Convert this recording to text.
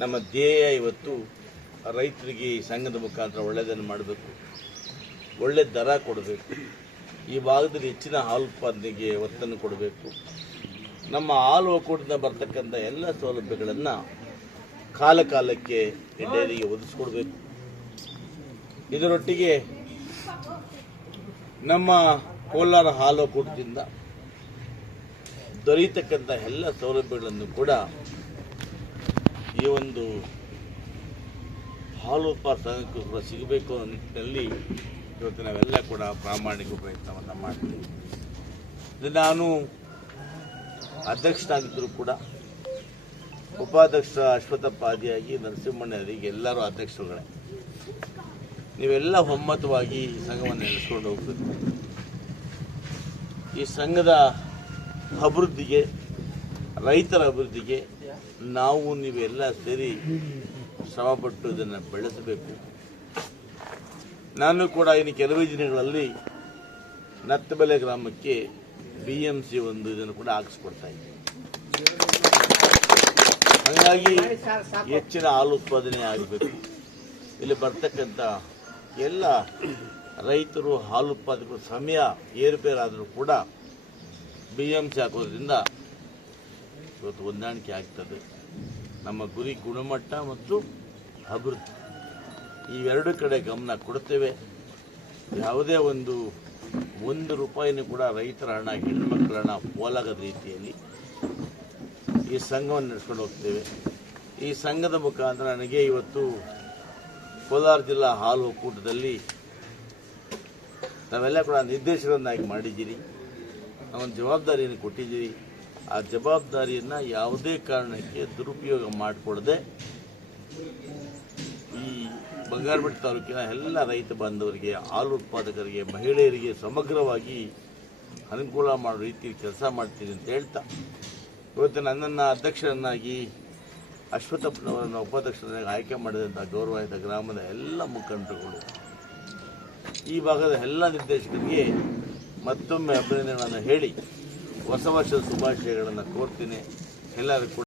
ನಮ್ಮ ಧ್ಯೇಯ ಇವತ್ತು ರೈತರಿಗೆ ಈ ಸಂಘದ ಮುಖಾಂತರ ಒಳ್ಳೆಯದನ್ನು ಮಾಡಬೇಕು, ಒಳ್ಳೆ ದರ ಕೊಡಬೇಕು, ಈ ಭಾಗದಲ್ಲಿ ಹೆಚ್ಚಿನ ಹಾಲು ಉತ್ಪಾದನೆಗೆ ಒತ್ತನ್ನು ಕೊಡಬೇಕು, ನಮ್ಮ ಹಾಲು ಒಕ್ಕೂಟದಿಂದ ಬರ್ತಕ್ಕಂಥ ಎಲ್ಲ ಸೌಲಭ್ಯಗಳನ್ನು ಕಾಲಕ್ಕೆ ಡೈರಿಗೆ ಒದಗಿಸ್ಕೊಡ್ಬೇಕು. ಇದರೊಟ್ಟಿಗೆ ನಮ್ಮ ಕೋಲಾರ ಹಾಲು ಒಕ್ಕೂಟದಿಂದ ದೊರೆಯತಕ್ಕಂಥ ಎಲ್ಲ ಸೌಲಭ್ಯಗಳನ್ನು ಕೂಡ ಈ ಒಂದು ಹಾಲು ಉತ್ಪಾದಕರು ಕೂಡ ಸಿಗಬೇಕು ಅನ್ನೋ ನಿಟ್ಟಿನಲ್ಲಿ ಇವತ್ತು ನಾವೆಲ್ಲ ಕೂಡ ಪ್ರಾಮಾಣಿಕ ಪ್ರಯತ್ನವನ್ನು ಮಾಡ್ತೀವಿ. ನಾನು ಅಧ್ಯಕ್ಷನಾಗಿದ್ದರೂ ಕೂಡ ಉಪಾಧ್ಯಕ್ಷ ಅಶ್ವತ್ಥಪ್ಪ ಆದಿಯಾಗಿ ನರಸಿಂಹಣ್ಣರಿಗೆ ಎಲ್ಲರೂ ಅಧ್ಯಕ್ಷರುಗಳೇ. ನೀವೆಲ್ಲ ಒಮ್ಮತವಾಗಿ ಈ ಸಂಘವನ್ನು ನಡೆಸ್ಕೊಂಡು ಹೋಗಬೇಕು. ಈ ಸಂಘದ ಅಭಿವೃದ್ಧಿಗೆ, ರೈತರ ಅಭಿವೃದ್ಧಿಗೆ ನೀವೆಲ್ಲ ಸೇರಿ ಶ್ರಮಪಟ್ಟು ಇದನ್ನು ಬೆಳೆಸಬೇಕು. ನಾನು ಕೂಡ ಇನ್ನು ಕೆಲವೇ ದಿನಗಳಲ್ಲಿ ನತ್ತಬೆಲೆ ಗ್ರಾಮಕ್ಕೆ BMC ಒಂದು ಇದನ್ನು ಕೂಡ ಹಾಕಿಸ್ಕೊಡ್ತಾ ಇದ್ದೀನಿ. ಹಾಗಾಗಿ ಹೆಚ್ಚಿನ ಹಾಲು ಉತ್ಪಾದನೆ ಆಗಬೇಕು. ಇಲ್ಲಿ ಬರ್ತಕ್ಕಂಥ ಎಲ್ಲ ರೈತರು, ಹಾಲು ಉತ್ಪಾದಕರು ಸಮಯ ಏರುಪೇರಾದರೂ ಕೂಡ BMC ಹಾಕೋದ್ರಿಂದ ಇವತ್ತು ಹೊಂದಾಣಿಕೆ ಆಗ್ತದೆ. ನಮ್ಮ ಗುರಿ ಗುಣಮಟ್ಟ ಮತ್ತು ಅಭಿವೃದ್ಧಿ, ಇವೆರಡು ಕಡೆ ಗಮನ ಕೊಡ್ತೇವೆ. ಯಾವುದೇ ಒಂದು ರೂಪಾಯಿನೂ ಕೂಡ ರೈತರ ಹಣ, ಹೆಣ್ಣುಮಕ್ಕಳ ಹಣ ಪೋಲಾಗದ ರೀತಿಯಲ್ಲಿ ಈ ಸಂಘವನ್ನು ನಡೆಸ್ಕೊಂಡು ಹೋಗ್ತೇವೆ. ಈ ಸಂಘದ ಮುಖಾಂತರ ನನಗೆ ಇವತ್ತು ಕೋಲಾರ ಜಿಲ್ಲಾ ಹಾಲು ಒಕ್ಕೂಟದಲ್ಲಿ ನಾವೆಲ್ಲ ಕೂಡ ನಿರ್ದೇಶಕರನ್ನಾಗಿ ಮಾಡಿದ್ದೀರಿ. ನಾವೊಂದು ಜವಾಬ್ದಾರಿಯನ್ನು ಕೊಟ್ಟಿದ್ದೀರಿ. ಆ ಜವಾಬ್ದಾರಿಯನ್ನು ಯಾವುದೇ ಕಾರಣಕ್ಕೆ ದುರುಪಯೋಗ ಮಾಡಿಕೊಳ್ಳದೆ ಈ ಬಂಗಾರಪೇಟೆ ತಾಲೂಕಿನ ಎಲ್ಲ ರೈತ ಬಾಂಧವರಿಗೆ, ಹಾಲು ಉತ್ಪಾದಕರಿಗೆ, ಮಹಿಳೆಯರಿಗೆ ಸಮಗ್ರವಾಗಿ ಅನುಕೂಲ ಮಾಡೋ ರೀತಿಯಲ್ಲಿ ಕೆಲಸ ಮಾಡ್ತೀನಿ ಅಂತ ಹೇಳ್ತಾ ಇವತ್ತು ನನ್ನನ್ನು ಅಧ್ಯಕ್ಷರನ್ನಾಗಿ, ಅಶ್ವತ್ಥಪ್ಪನವರನ್ನು ಉಪಾಧ್ಯಕ್ಷರನ್ನಾಗಿ ಆಯ್ಕೆ ಮಾಡಿದಂಥ ಗೌರವಾನ್ವಿತ ಗ್ರಾಮದ ಎಲ್ಲ ಮುಖಂಡರುಗಳು, ಈ ಭಾಗದ ಎಲ್ಲ ನಿರ್ದೇಶಕರಿಗೆ ಮತ್ತೊಮ್ಮೆ ಅಭಿನಂದನೆಗಳನ್ನು ಹೇಳಿ ಹೊಸ ವರ್ಷದ ಶುಭಾಶಯಗಳನ್ನು ಕೋರ್ತೀನಿ. ಎಲ್ಲರಿಗೂ